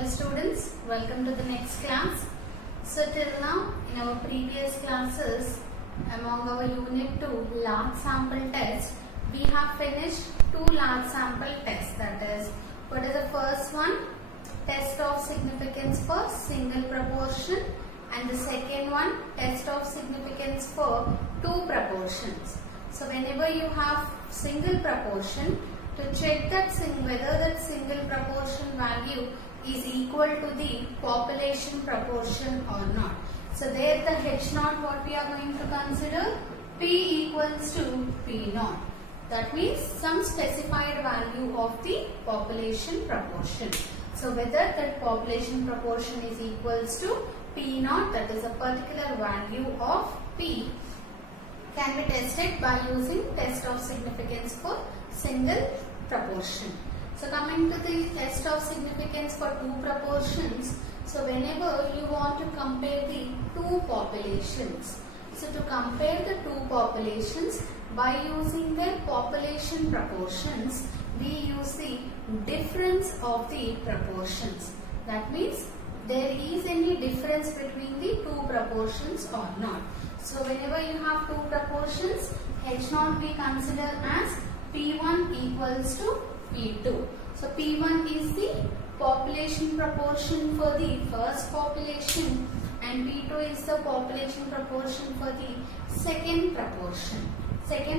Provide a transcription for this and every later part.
Hello students, welcome to the next class. So till now in our previous classes among our unit 2 large sample test, we have finished 2 large sample tests. That is, what is the first one? Test of significance for single proportion, and the second one test of significance for two proportions. So whenever you have single proportion, to check that whether that single proportion value is equal to the population proportion or not. So there the H naught, what we are going to consider, P equals to P naught. That means some specified value of the population proportion. So whether that population proportion is equals to P naught, that is a particular value of P, can be tested by using test of significance for single proportion. So coming to the test of significance for two proportions, so whenever you want to compare the two populations, so to compare the two populations by using their population proportions, we use the difference of the proportions. That means there is any difference between the two proportions or not. So whenever you have two proportions, H naught we consider as P1 equals to P2. So P1 is the population proportion for the first population and P2 is the population proportion for the second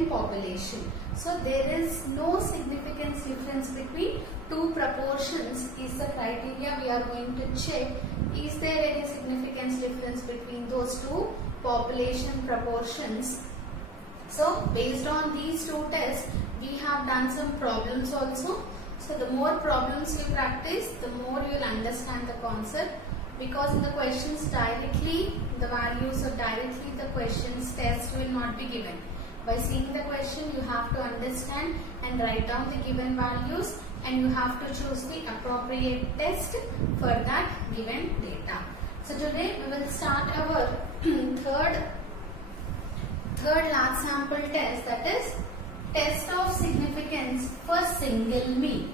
population. So there is no significance difference between two proportions is the criteria we are going to check. Is there any significance difference between those two population proportions? So based on these two tests, we have done some problems also. So the more problems you practice, the more you will understand the concept, because in the questions directly, the values or directly the questions test will not be given. By seeing the question, you have to understand and write down the given values, and you have to choose the appropriate test for that given data. So today we will start our third large sample test, that is test of significance for single mean.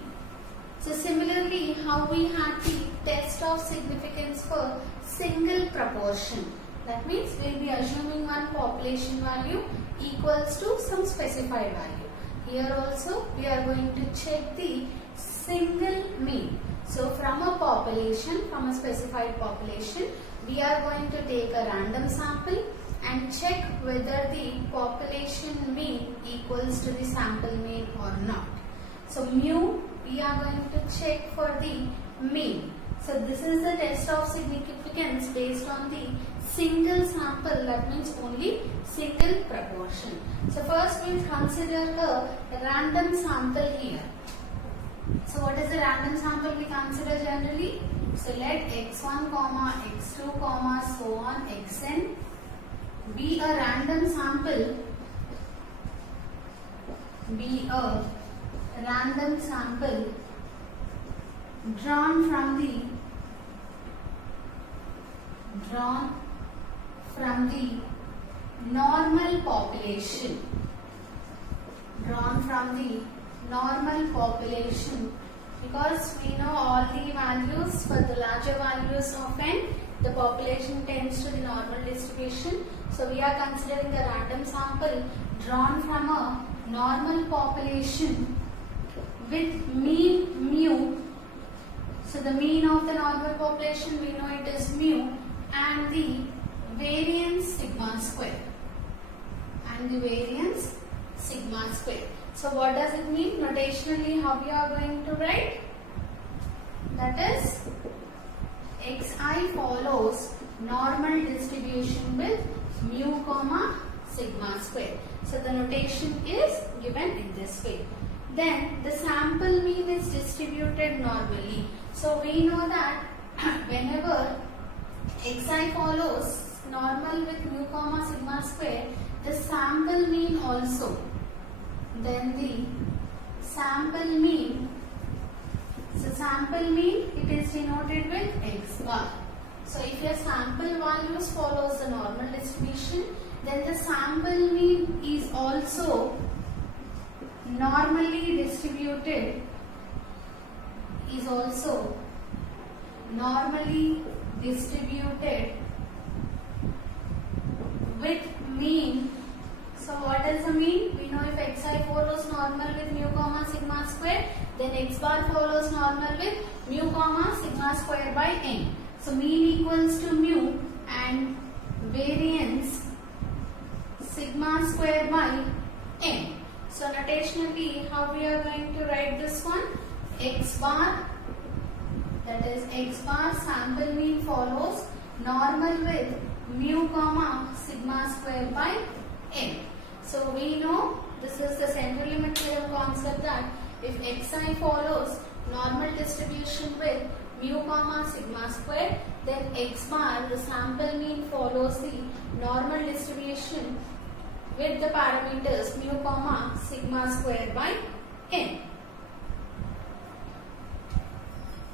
So similarly, how we had the test of significance for single proportion. That means we will be assuming one population value equals to some specified value. Here also we are going to check the single mean. So from a population, from a specified population, we are going to take a random sample and check whether the population mean equals to the sample mean or not. So mu, we are going to check for the mean. So this is the test of significance based on the single sample, that means only single proportion. So first we will consider a random sample here. So what is the random sample we consider generally? So let x1, x2, so on, xn be a random sample, drawn from the normal population, because we know all the values for the larger values of n, the population tends to the normal distribution. So we are considering a random sample drawn from a normal population with mean mu. So the mean of the normal population, we know it is mu, and the variance sigma square. So what does it mean? Notationally, how we are going to write? That is, xi follows normal distribution with mu comma sigma square. So the notation is given in this way. Then the sample mean is distributed normally. So we know that whenever xi follows normal with mu comma sigma square, the sample mean also, then the sample mean, so sample mean it is denoted with x bar. So if your sample values follows the normal distribution, then the sample mean is also normally distributed, normally distributed with mean. So what is the mean? We know if xi follows normal with mu comma sigma square, then x bar follows normal with mu comma sigma square by n. So mean equals to mu and variance sigma square by n. So notationally, how we are going to write this one? X bar, that is x bar sample mean follows normal with mu comma sigma square by n. So we know this is the central limit theorem concept that if xi follows normal distribution with mu comma sigma square, then x bar, the sample mean, follows the normal distribution with the parameters mu comma sigma square by n.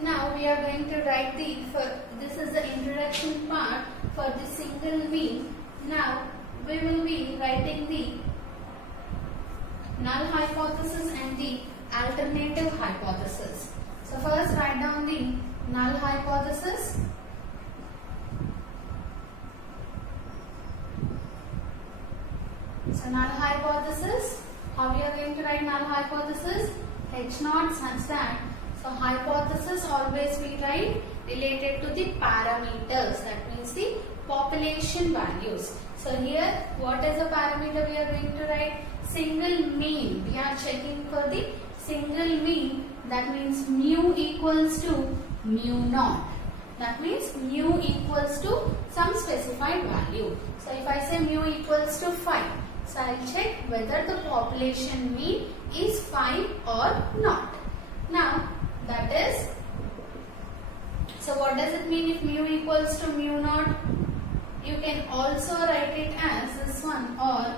Now we are going to write this is the introduction part for the single mean. Now we will be writing the null hypothesis and the alternative hypothesis. So first write down the null hypothesis. So null hypothesis, how we are going to write null hypothesis? H naught such that, so hypothesis always we write related to the parameters, that means the population values. So here what is the parameter we are going to write? Single mean. We are checking for the single mean, that means mu equals to mu naught. That means mu equals to some specified value. So if I say mu equals to 5, so I will check whether the population mean is 5 or not. Now that is, so what does it mean if mu equals to mu naught? You can also write it as this one, or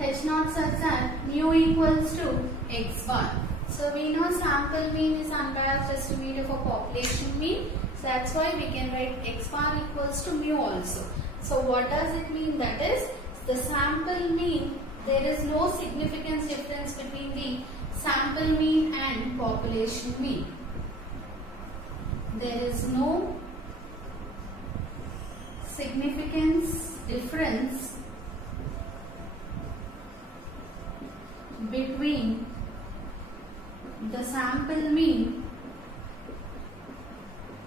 H naught such that mu equals to x bar. So we know sample mean is unbiased estimator for population mean. So that's why we can write x bar equals to mu also. So what does it mean? That is, the sample mean, there is no significance difference between the sample mean and population mean. There is no significance difference between the sample mean.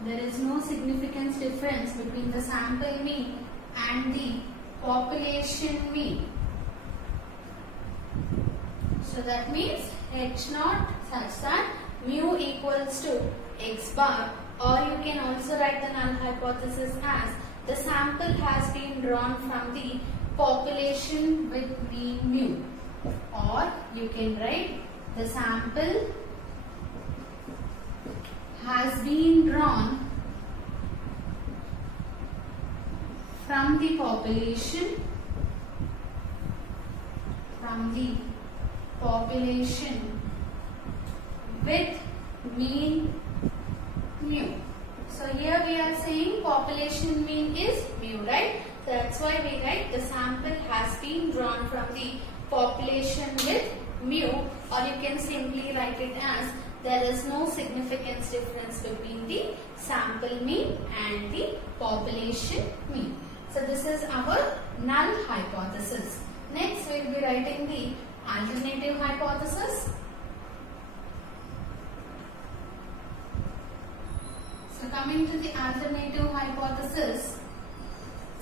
There is no significance difference between the sample mean and the population mean. So that means H naught such that mu equals to x bar, or you can also write the null hypothesis as the sample has been drawn from the population with mean mu, or you can write the sample has been drawn from the population with mean mu. So here we are saying population mean is mu, right? So that's why we write the sample has been drawn from the population with mu, or you can simply write it as there is no significance difference between the sample mean and the population mean. So this is our null hypothesis. Next we will be writing the alternative hypothesis. So coming to the alternative hypothesis,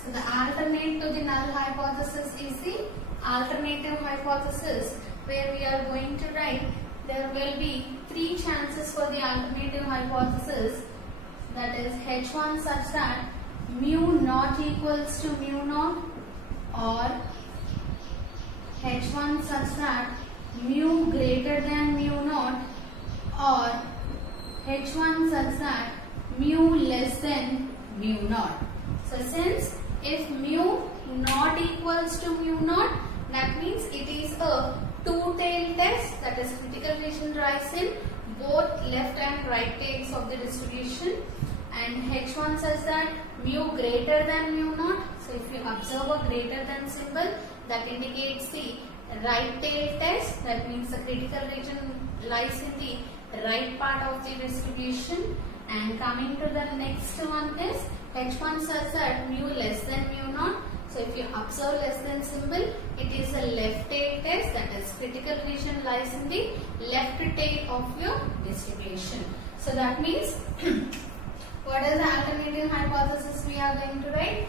so the alternate to the null hypothesis is the alternative hypothesis, where we are going to write there will be 3 chances for the alternative hypothesis, that is H1 such that mu naught equals to mu naught, or H1 such that mu greater than mu naught, or H1 such that mu less than mu naught. So since if mu not equals to mu naught, that means it is a two-tailed test, that is critical region lies in both left and right tails of the distribution, and H1 says that mu greater than mu naught. So if you observe a greater than symbol, that indicates the right tail test, that means the critical region lies in the right part of the distribution, And coming to the next one is H1 such that mu less than mu naught. So if you observe less than symbol, it is a left tail test, that is critical region lies in the left tail of your distribution. So that means what is the alternative hypothesis we are going to write?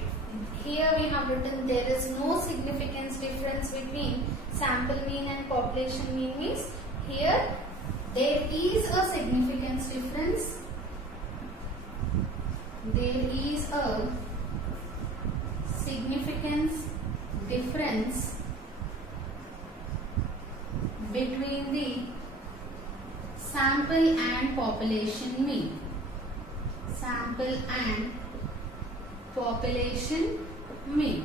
Here we have written there is no significance difference between sample mean and population mean means here there is a significance difference. There is a significance difference between the sample and population mean. Sample and population mean.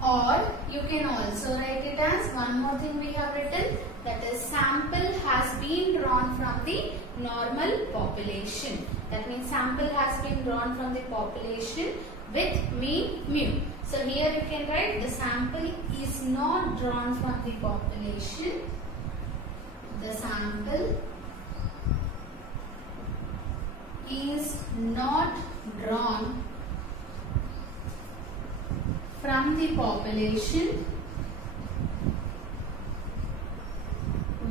Or you can also write it as one more thing we have written, that is sample has been drawn from the normal population. That means sample has been drawn from the population with mean mu. So here you can write the sample is not drawn from the population. The sample is not drawn from the population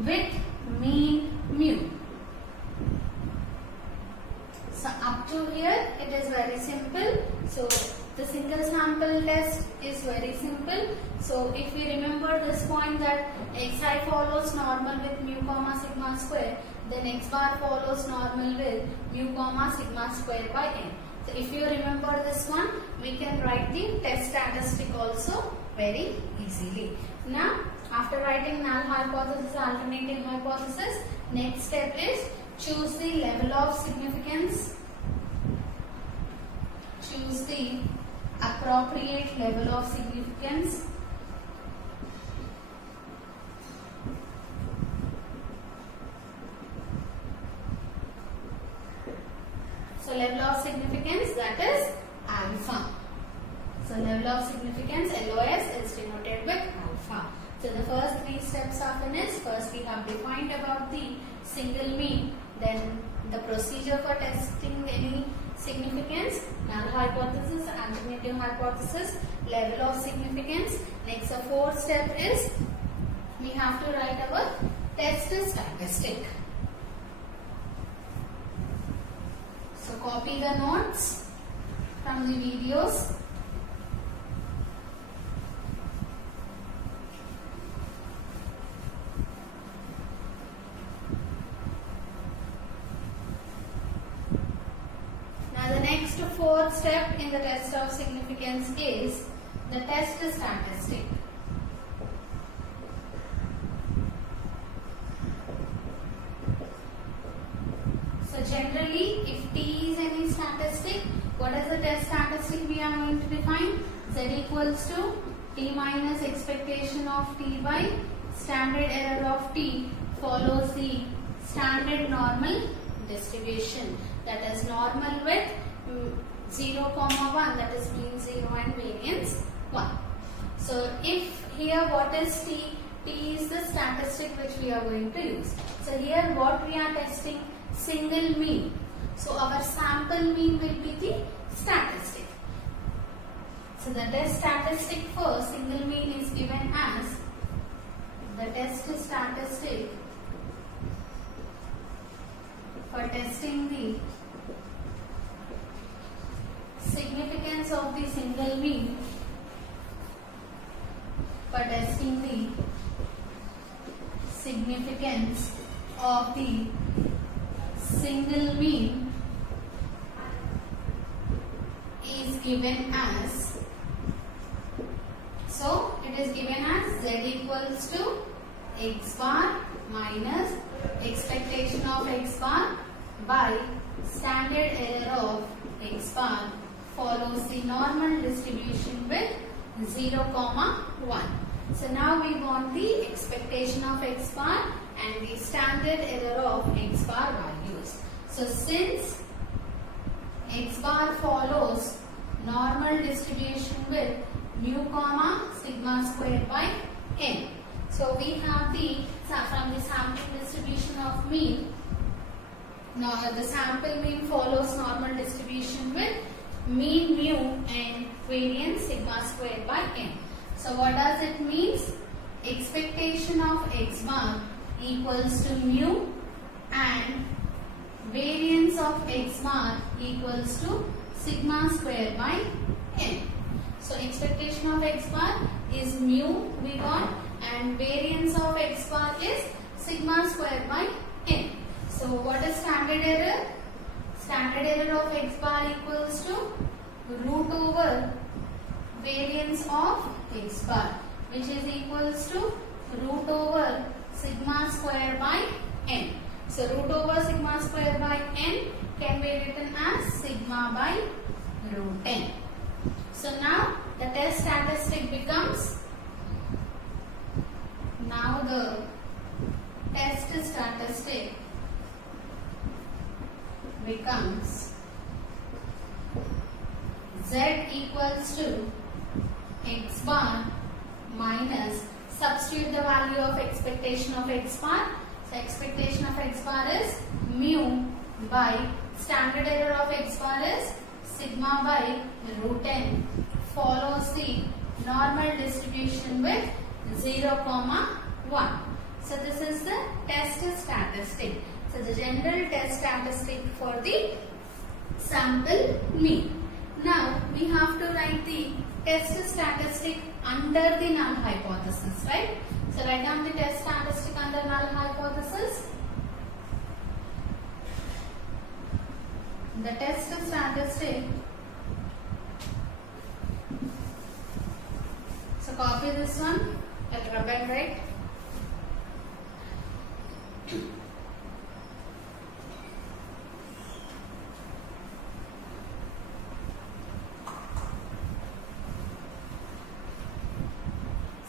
with mean mu. So up to here it is very simple. So the single sample test is very simple. So if we remember this point that xi follows normal with mu comma sigma square, then x bar follows normal with mu comma sigma square by n. So if you remember this one, we can write the test statistic also very easily. Now after writing null hypothesis, alternative hypothesis, next step is choose the level of significance. Choose the appropriate level of significance. So level of significance, that is alpha. So level of significance, LOS, is denoted with alpha. So the first three steps are finished. First we have defined about the single mean, then the procedure for testing any significance, null hypothesis, alternative hypothesis, level of significance. Next the fourth step is we have to write our test statistic. So copy the notes from the videos. Now the next fourth step in the test of significance is the test statistic. So generally, if T is any statistic, what is the test statistic we are going to define? Z equals to T minus expectation of T by standard error of T follows the standard normal distribution. That is normal with 0, 1, that is mean 0 and variance 1. So if here what is T? T is the statistic which we are going to use. So here what we are testing? Single mean. So our sample mean will be the statistic. So the test statistic for single mean is given as the test statistic for testing the significance of the single mean, for testing the significance of the single mean is given as, so it is given as Z equals to x bar minus expectation of x bar by standard error of x bar follows the normal distribution with 0, 1. So now we want the expectation of x bar and the standard error of x bar values. So since x bar follows normal distribution with mu comma sigma square by n. So we have the, from the sampling distribution of mean, Now the sample mean follows normal distribution with mean mu and variance sigma squared by n. So what does it means? Expectation of x bar equals to mu and variance of x bar equals to sigma square by n. So expectation of x bar is mu we got and variance of x bar is sigma square by n. So what is standard error? Standard error of x bar equals to root over variance of x bar, which is equals to root over sigma square by n. So root over sigma square by n can be written as sigma by root n. So now the test statistic becomes, now the test statistic becomes z equals to x bar minus, substitute the value of expectation of x bar. So expectation of x bar is mu by standard error of x bar is sigma by root n, follows the normal distribution with 0, 1. So this is the test statistic. So the general test statistic for the sample mean. Now we have to write the test statistic under the null hypothesis, right? So write down the test statistic under null hypothesis. The test statistic, so copy this one, I'll rub and write.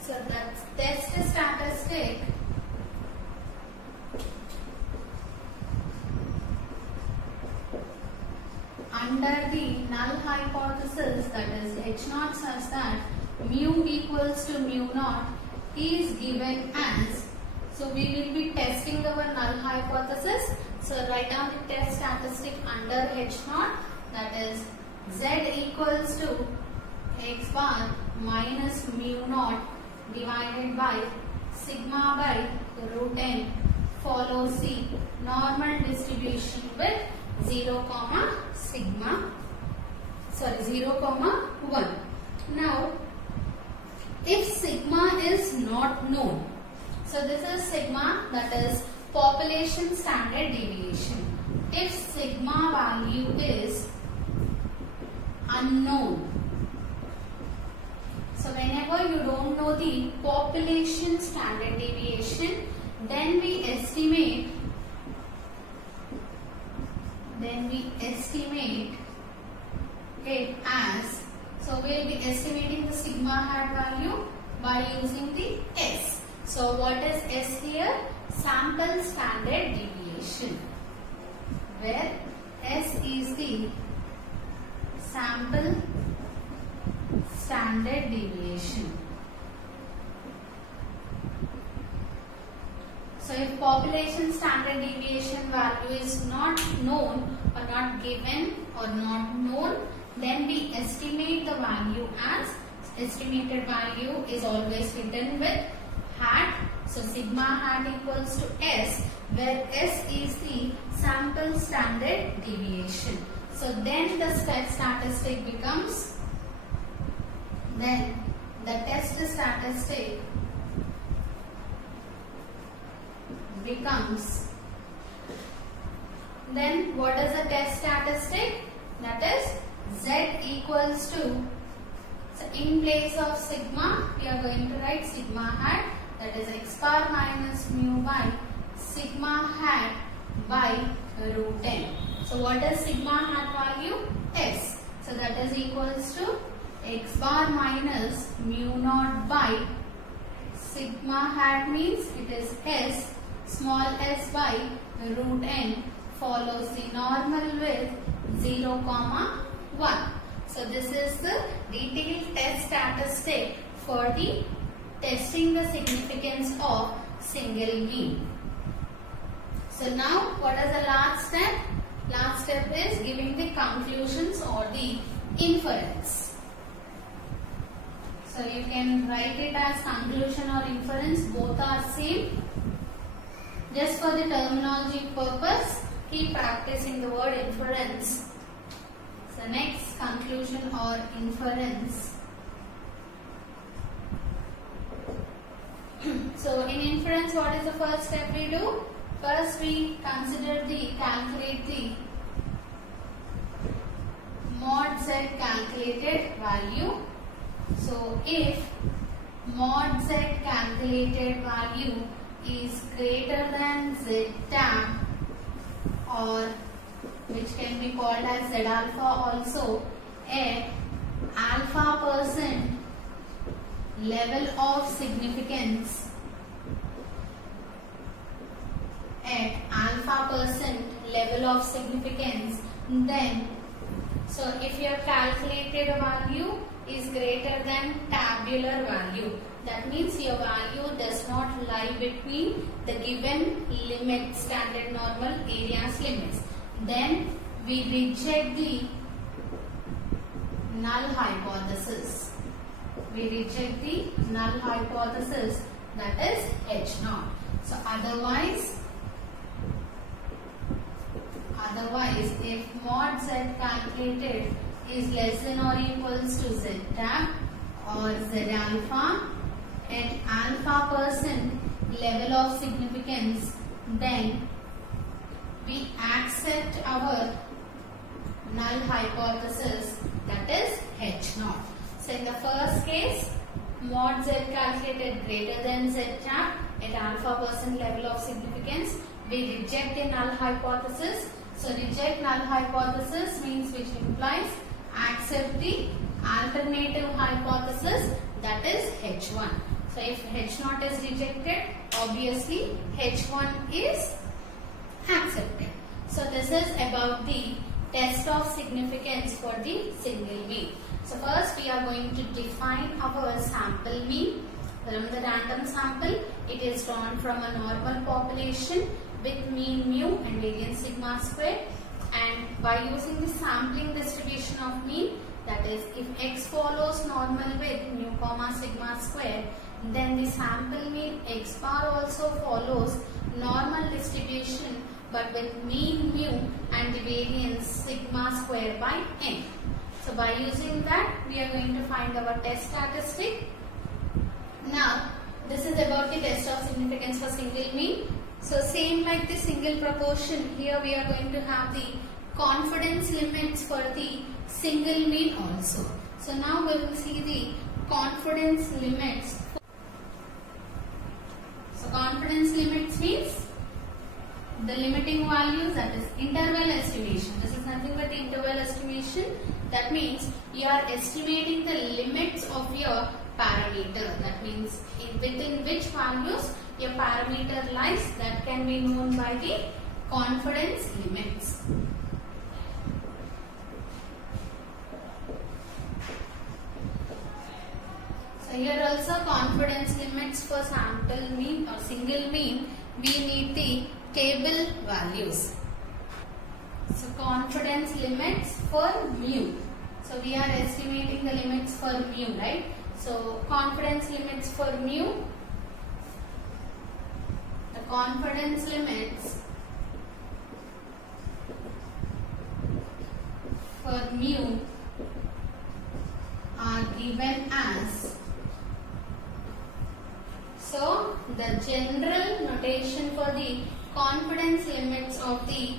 So that's test statistic under the null hypothesis, that is H naught such that mu equals to mu naught is given as, so we will be testing our null hypothesis. So write down the test statistic under H naught, that is z equals to x bar minus mu naught divided by sigma by root n, follows the normal distribution with 0, 1. Now if sigma is not known, so this is sigma, that is population standard deviation. If sigma value is unknown, so whenever you don't know the population standard deviation, then we estimate it as, so we will be estimating the sigma hat value by using the S. So what is S here? Sample standard deviation, where S is the sample standard deviation. So if population standard deviation value is not known or not given or not known, then we estimate the value as, estimated value is always written with hat. So sigma hat equals to S, where S is the sample standard deviation. So then the statistic becomes, then the test statistic becomes, then what is the test statistic? That is Z equals to, so in place of sigma we are going to write sigma hat, that is x bar minus mu by sigma hat by root n. So what is sigma hat value? S. So that is equals to x bar minus mu naught by sigma hat means it is S, small s by root n, follows the normal with 0, 1. So this is the detailed test statistic for the testing the significance of single mean. So now what is the last step? Last step is giving the conclusions or the inference. So you can write it as conclusion or inference, both are same. Just for the terminology purpose, keep practicing the word inference. So next, conclusion or inference. So in inference, what is the first step we do? First we calculate the mod z calculated value. So if mod z calculated value is greater than z tab, or which can be called as z alpha also, at alpha % level of significance, at alpha % level of significance, then so if your calculated value is greater than tabular value, that means your value does not lie between the given limit, standard normal areas limits, then we reject the null hypothesis. We reject the null hypothesis, that is H0. So otherwise if mod z calculated is less than or equals to z tab or z alpha at alpha % level of significance, then we accept our null hypothesis, that is H0. So in the first case, mod z calculated greater than z tab at alpha % level of significance, we reject the null hypothesis. So reject null hypothesis means which implies accept the alternative hypothesis, that is H1. So if H0 is rejected, obviously H1 is accepted. So this is about the test of significance for the single mean. So first we are going to define our sample mean. From the random sample, it is drawn from a normal population with mean mu and variance sigma square, and by using the sampling distribution of mean, that is if x follows normal with mu comma sigma square, then the sample mean x bar also follows normal distribution but with mean mu and the variance sigma square by n. So by using that, we are going to find our test statistic. Now this is about the test of significance for single mean. So same like the single proportion, here we are going to have the confidence limits for the single mean also. So now we will see the confidence limits. So confidence limits means the limiting values, that is interval estimation. This is nothing but the interval estimation. That means you are estimating the limits of your parameter. That means within which values your parameter lies, that can be known by the confidence limits. So here also confidence limits for sample mean or single mean, we need the table values. So confidence limits for mu. So we are estimating the limits for mu, right? So confidence limits for mu, the confidence limits for mu are given as, so the general notation for the confidence limits of the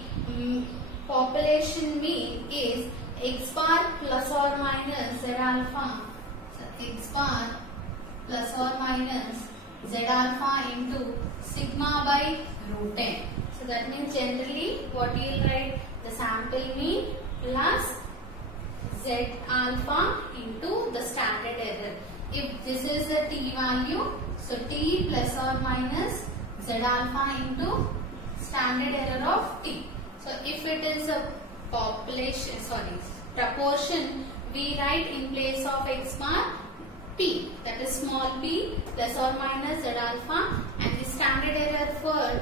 population mean is x bar plus or minus z alpha. So x bar plus or minus z alpha into sigma by root n. So that means generally what you will write, the sample mean plus z alpha into the standard error. If this is the t value, so t plus or minus z alpha into standard error of t. So if it is a proportion, we write in place of x bar p, that is small p plus or minus z alpha, and the standard error for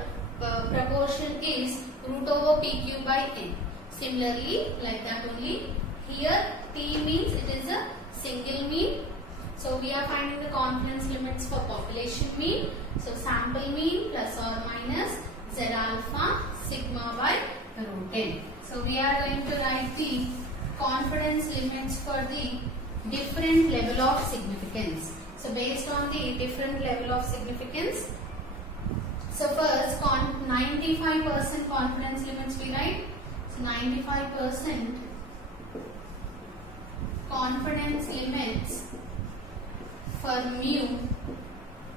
proportion is root over PQ by N. Similarly, like that only, here T means it is a single mean. So we are finding the confidence limits for population mean. So sample mean plus or minus Z alpha sigma by root N. So we are going to write the confidence limits for the different level of significance. So based on the different level of significance, so first 95% confidence limits we write. So 95% confidence limits for mu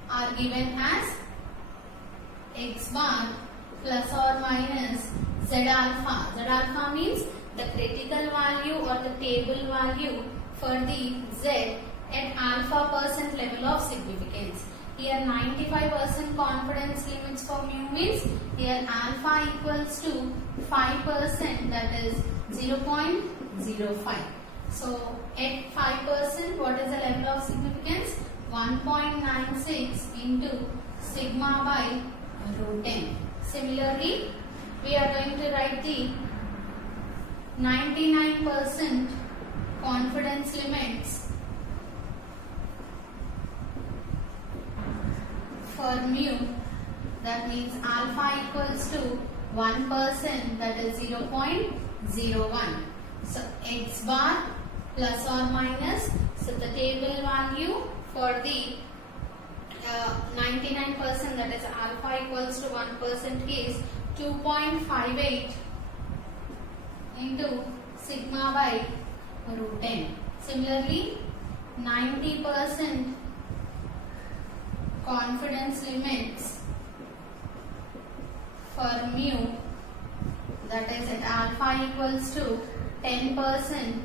are given as x bar plus or minus Z alpha. Z alpha means the critical value or the table value for the Z at alpha % level of significance. Here 95% confidence limits for mu means here alpha equals to 5%, that is 0.05. So at 5%, what is the level of significance? 1.96 into sigma by root N. Similarly, we are going to write the 99% confidence limits for mu, that means alpha equals to 1%, that is 0.01. So x bar plus or minus, so the table value for the 99%, that is alpha equals to 1%, is 2.58 into sigma by root N. Similarly, 90% confidence limits for mu, that is at alpha equals to 10%,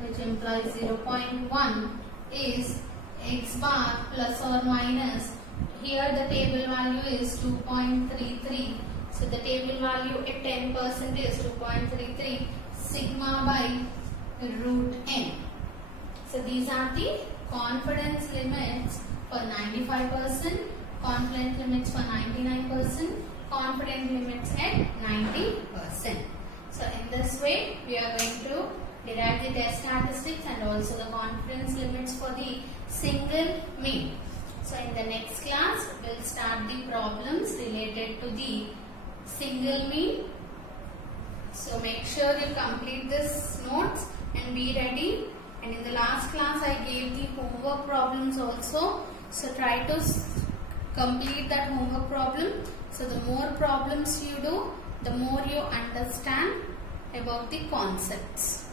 which implies 0.1, is x bar plus or minus, here the table value is 2.33. So the table value at 10% is 2.33 sigma by root N. So these are the confidence limits for 95%, confidence limits for 99%, confidence limits at 90%. So in this way, we are going to derive the test statistics and also the confidence limits for the single mean. So in the next class, we will start the problems related to the single mean. So make sure you complete this notes and be ready. And in the last class, I gave the homework problems also. So try to complete that homework problem. So the more problems you do, the more you understand about the concepts.